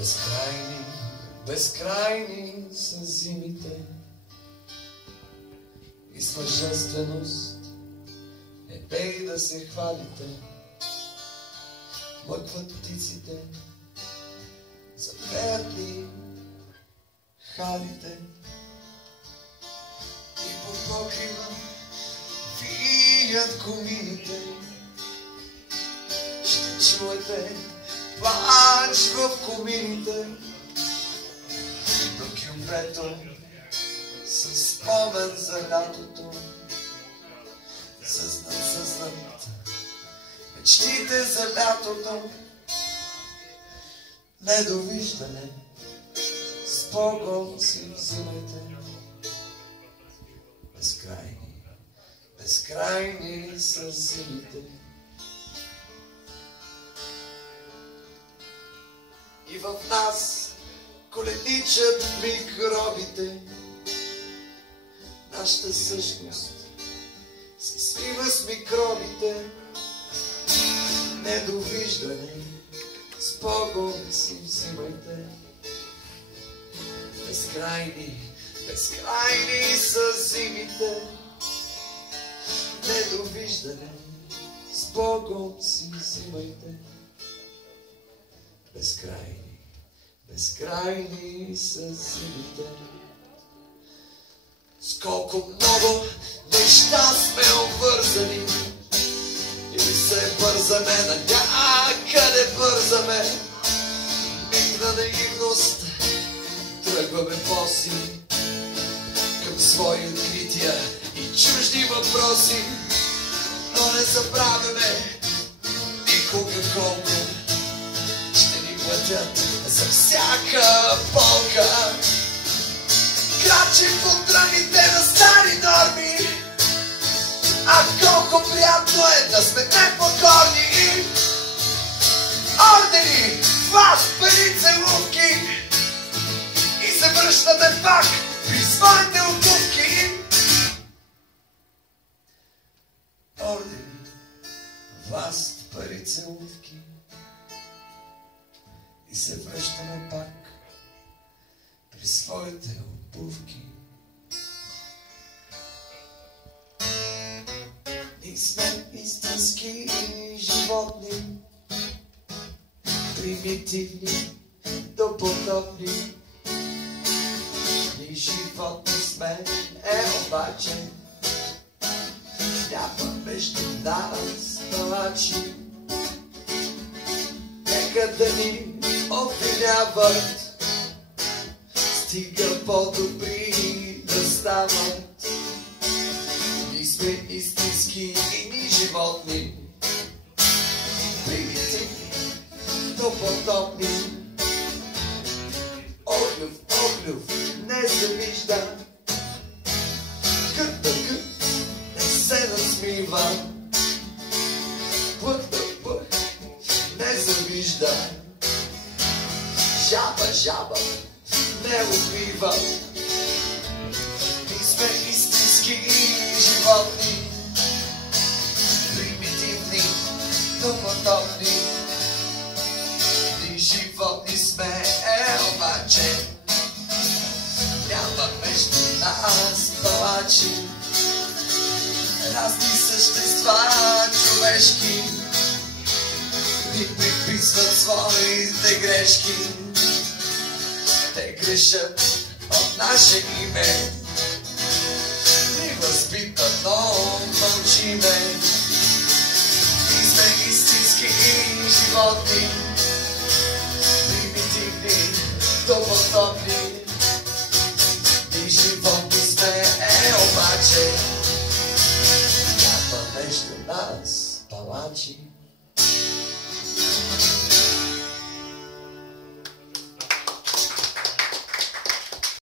Безкрайни, безкрайни са зимите и с мъжественост е пей да се хвалите. Мъкват птиците, запеят ли халите и под покрива вият комините. Ще чуете плач в комините, тук и умрето със спомен за лятото. Съзнат мечтите за лятото, недовиждане, с Богом си взимайте. Безкрайни, безкрайни са зимите. И в нас колетничат микробите. Нашата същност се свива с микробите. Недовиждане, с Богом си взимайте. Безкрайни, безкрайни са зимите. Недовиждане, с Богом си взимайте. Безкрайни, безкрайни са зимите. С колко много неща сме обвързани, или се бързаме на някъде бързаме. Миг на наивност тръгваме боси към свои открития и чужди въпроси, но не забравяме никога колко ще ни платят за всяка болка. Крачим по тръгните на стари норми, а колко приятно е да сме непокорни. Ордени, вас, пари, целувки, и се връщаме пак при своите обувки. Ордени, вас, пари, целувки, и се връщаме пак при своите обувки. Ние сме истински животни, примитивни, допотопни. Ние животни сме, обаче няма между нас палачи. Нека да ни обвиняват, стига по-добри да стават. Ние сме истински и ни животни, примитивни, допотопни. Оглюв не се вижда, кът на кът не се насмива, плъх на плъх не завижда, жаба не убива. Ние сме истински животни, примитивни, допотопни. Ние животни сме, обаче няма между нас палачи. Разни същества човешки ни приписват своите грешки. Те грешат от наше име, ни възпитат, но мълчиме. Ние сме истински животни, примитивни, допотопни. Ние животни сме, обаче няма между нас палачи.